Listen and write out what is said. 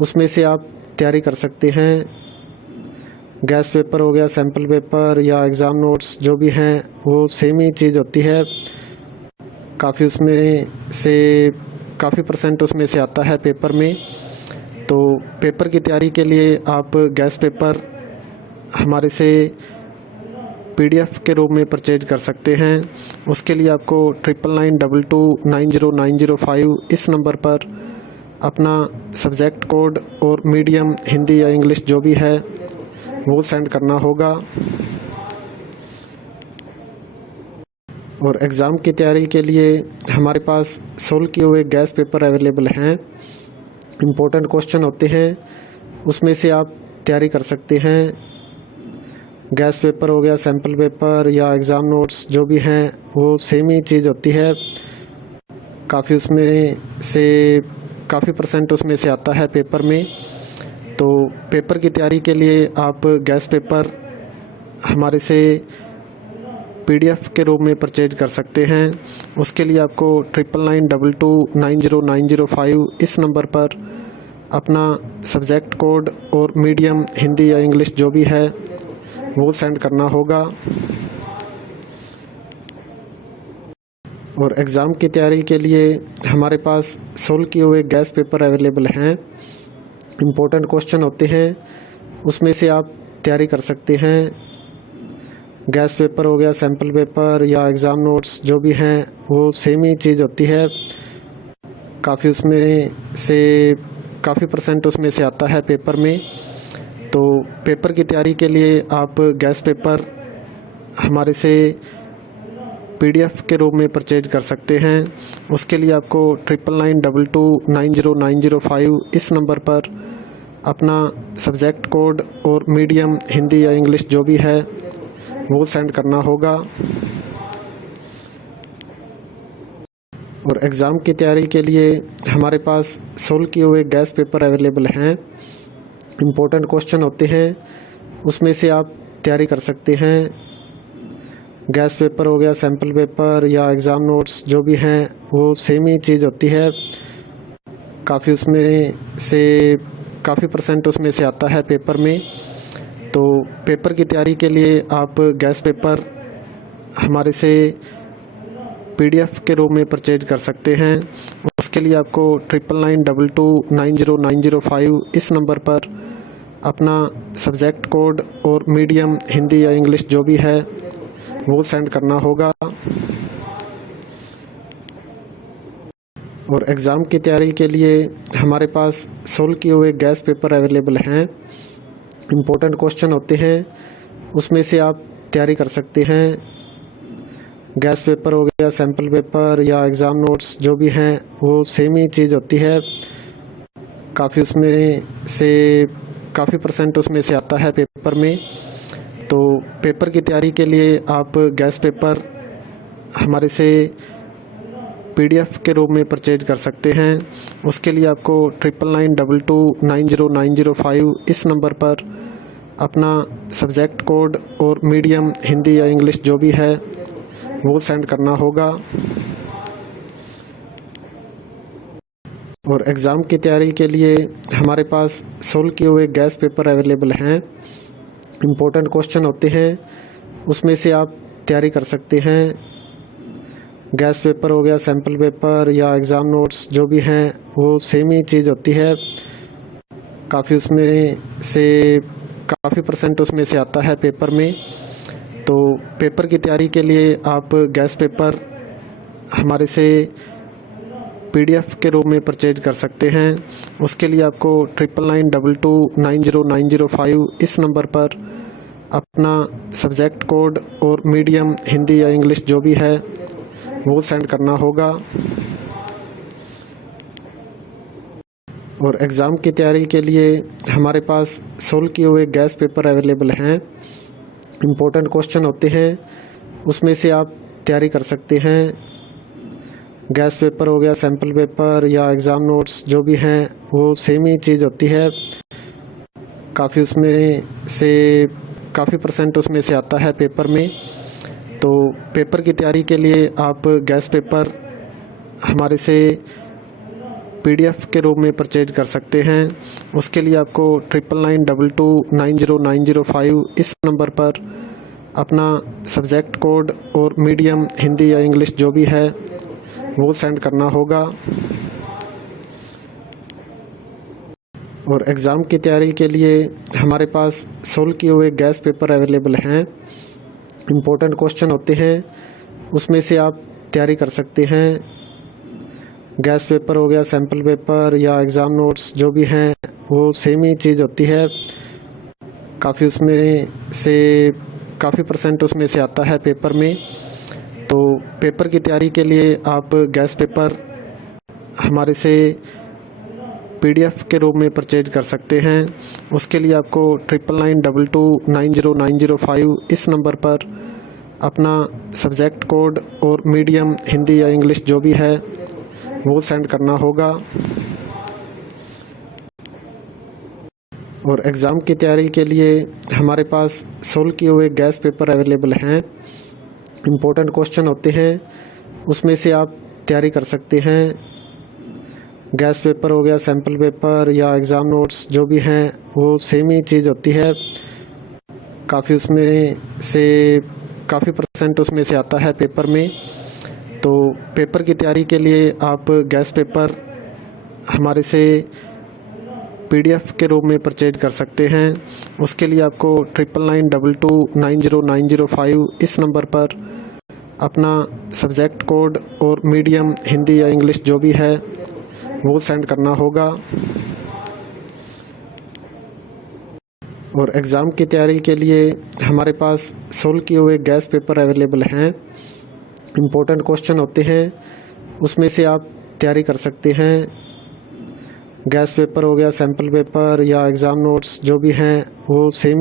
उसमें से आप तैयारी कर सकते हैं। गैस पेपर हो गया, सैम्पल पेपर या एग्ज़ाम नोट्स जो भी हैं वो सेम ही चीज़ होती है। काफ़ी उसमें से काफ़ी परसेंट उसमें से आता है पेपर में। तो पेपर की तैयारी के लिए आप गैस पेपर हमारे से पीडीएफ के रूप में परचेज कर सकते हैं। उसके लिए आपको 9992290905 इस नंबर पर अपना सब्जेक्ट कोड और मीडियम हिंदी या इंग्लिश जो भी है वो सेंड करना होगा। और एग्ज़ाम की तैयारी के लिए हमारे पास सोल्व किए हुए गैस पेपर अवेलेबल हैं। इम्पोर्टेंट क्वेश्चन होते हैं, उसमें से आप तैयारी कर सकते हैं। गैस पेपर हो गया, सैम्पल पेपर या एग्ज़ाम नोट्स जो भी हैं वो सेम ही चीज़ होती है। काफ़ी उसमें से काफ़ी परसेंट उसमें से आता है पेपर में। तो पेपर की तैयारी के लिए आप गैस पेपर हमारे से पीडीएफ के रूप में परचेज कर सकते हैं। उसके लिए आपको 9992290905 इस नंबर पर अपना सब्जेक्ट कोड और मीडियम हिंदी या इंग्लिश जो भी है वो सेंड करना होगा। और एग्ज़ाम की तैयारी के लिए हमारे पास सोल्व किए हुए गैस पेपर अवेलेबल हैं। इम्पोर्टेंट क्वेश्चन होते हैं, उसमें से आप तैयारी कर सकते हैं। गैस पेपर हो गया, सैम्पल पेपर या एग्ज़ाम नोट्स जो भी हैं वो सेम ही चीज़ होती है। काफ़ी उसमें से काफ़ी परसेंट उसमें से आता है पेपर में। तो पेपर की तैयारी के लिए आप गैस पेपर हमारे से पीडीएफ के रूप में परचेज कर सकते हैं। उसके लिए आपको 9992290905 इस नंबर पर अपना सब्जेक्ट कोड और मीडियम हिंदी या इंग्लिश जो भी है वो सेंड करना होगा। और एग्ज़ाम की तैयारी के लिए हमारे पास सोल्व किए हुए गैस पेपर अवेलेबल हैं। इम्पोर्टेंट क्वेश्चन होते हैं, उसमें से आप तैयारी कर सकते हैं। गैस पेपर हो गया, सैम्पल पेपर या एग्ज़ाम नोट्स जो भी हैं वो सेम ही चीज़ होती है। काफ़ी उसमें से काफ़ी परसेंट उसमें से आता है पेपर में। तो पेपर की तैयारी के लिए आप गैस पेपर हमारे से पीडीएफ के रूप में परचेज कर सकते हैं। उसके लिए आपको 9992290905 इस नंबर पर अपना सब्जेक्ट कोड और मीडियम हिंदी या इंग्लिश जो भी है वो सेंड करना होगा। और एग्ज़ाम की तैयारी के लिए हमारे पास सोल्व किए हुए गैस पेपर अवेलेबल हैं। इम्पोर्टेंट क्वेश्चन होते हैं, उसमें से आप तैयारी कर सकते हैं। गैस पेपर हो गया, सैम्पल पेपर या एग्ज़ाम नोट्स जो भी हैं वो सेम ही चीज़ होती है। काफ़ी उसमें से काफ़ी परसेंट उसमें से आता है पेपर में। तो पेपर की तैयारी के लिए आप गैस पेपर हमारे से पीडीएफ के रूप में परचेज कर सकते हैं। उसके लिए आपको 9992290905 इस नंबर पर अपना सब्जेक्ट कोड और मीडियम हिंदी या इंग्लिश जो भी है वो सेंड करना होगा। और एग्ज़ाम की तैयारी के लिए हमारे पास सोल्व किए हुए गैस पेपर अवेलेबल हैं। इम्पोर्टेंट क्वेश्चन होते हैं, उसमें से आप तैयारी कर सकते हैं। गैस पेपर हो गया, सैम्पल पेपर या एग्ज़ाम नोट्स जो भी हैं वो सेम ही चीज़ होती है। काफ़ी उसमें से काफ़ी परसेंट उसमें से आता है पेपर में। तो पेपर की तैयारी के लिए आप गैस पेपर हमारे से पीडीएफ के रूप में परचेज कर सकते हैं। उसके लिए आपको 9992290905 इस नंबर पर अपना सब्जेक्ट कोड और मीडियम हिंदी या इंग्लिश जो भी है वो सेंड करना होगा। और एग्ज़ाम की तैयारी के लिए हमारे पास सोल्व किए हुए गैस पेपर अवेलेबल हैं। इम्पोर्टेंट क्वेश्चन होते हैं, उसमें से आप तैयारी कर सकते हैं। गैस पेपर हो गया, सैम्पल पेपर या एग्ज़ाम नोट्स जो भी हैं वो सेम ही चीज़ होती है। काफ़ी उसमें से काफ़ी परसेंट उसमें से आता है पेपर में। तो पेपर की तैयारी के लिए आप गैस पेपर हमारे से PDF के रूप में परचेज कर सकते हैं। उसके लिए आपको 9992290905 इस नंबर पर अपना सब्जेक्ट कोड और मीडियम हिंदी या इंग्लिश जो भी है वो सेंड करना होगा। और एग्ज़ाम की तैयारी के लिए हमारे पास सोल्व किए हुए गैस पेपर अवेलेबल हैं। इम्पोर्टेंट क्वेश्चन होते हैं, उसमें से आप तैयारी कर सकते हैं। गैस पेपर हो गया, सैम्पल पेपर या एग्ज़ाम नोट्स जो भी हैं वो सेम ही चीज़ होती है। काफ़ी परसेंट उसमें से आता है पेपर में। तो पेपर की तैयारी के लिए आप गैस पेपर हमारे से PDF के रूप में परचेज कर सकते हैं। उसके लिए आपको 9992290905 इस नंबर पर अपना सब्जेक्ट कोड और मीडियम हिंदी या इंग्लिश जो भी है वो सेंड करना होगा। और एग्ज़ाम की तैयारी के लिए हमारे पास सोल्व किए हुए गैस पेपर अवेलेबल हैं। इम्पोर्टेंट क्वेश्चन होते हैं, उसमें से आप तैयारी कर सकते हैं। गैस पेपर हो गया, सैम्पल पेपर या एग्ज़ाम नोट्स जो भी हैं वो सेम ही चीज़ होती है। काफ़ी परसेंट उसमें से आता है पेपर में। तो पेपर की तैयारी के लिए आप गैस पेपर हमारे से PDF के रूप में परचेज कर सकते हैं। उसके लिए आपको 9992290905 इस नंबर पर अपना सब्जेक्ट कोड और मीडियम हिंदी या इंग्लिश जो भी है वो सेंड करना होगा। और एग्ज़ाम की तैयारी के लिए हमारे पास सोल्व किए हुए गैस पेपर अवेलेबल हैं। इम्पोर्टेंट क्वेश्चन होते हैं, उसमें से आप तैयारी कर सकते हैं। गैस पेपर हो गया, सैम्पल पेपर या एग्ज़ाम नोट्स जो भी हैं वो सेम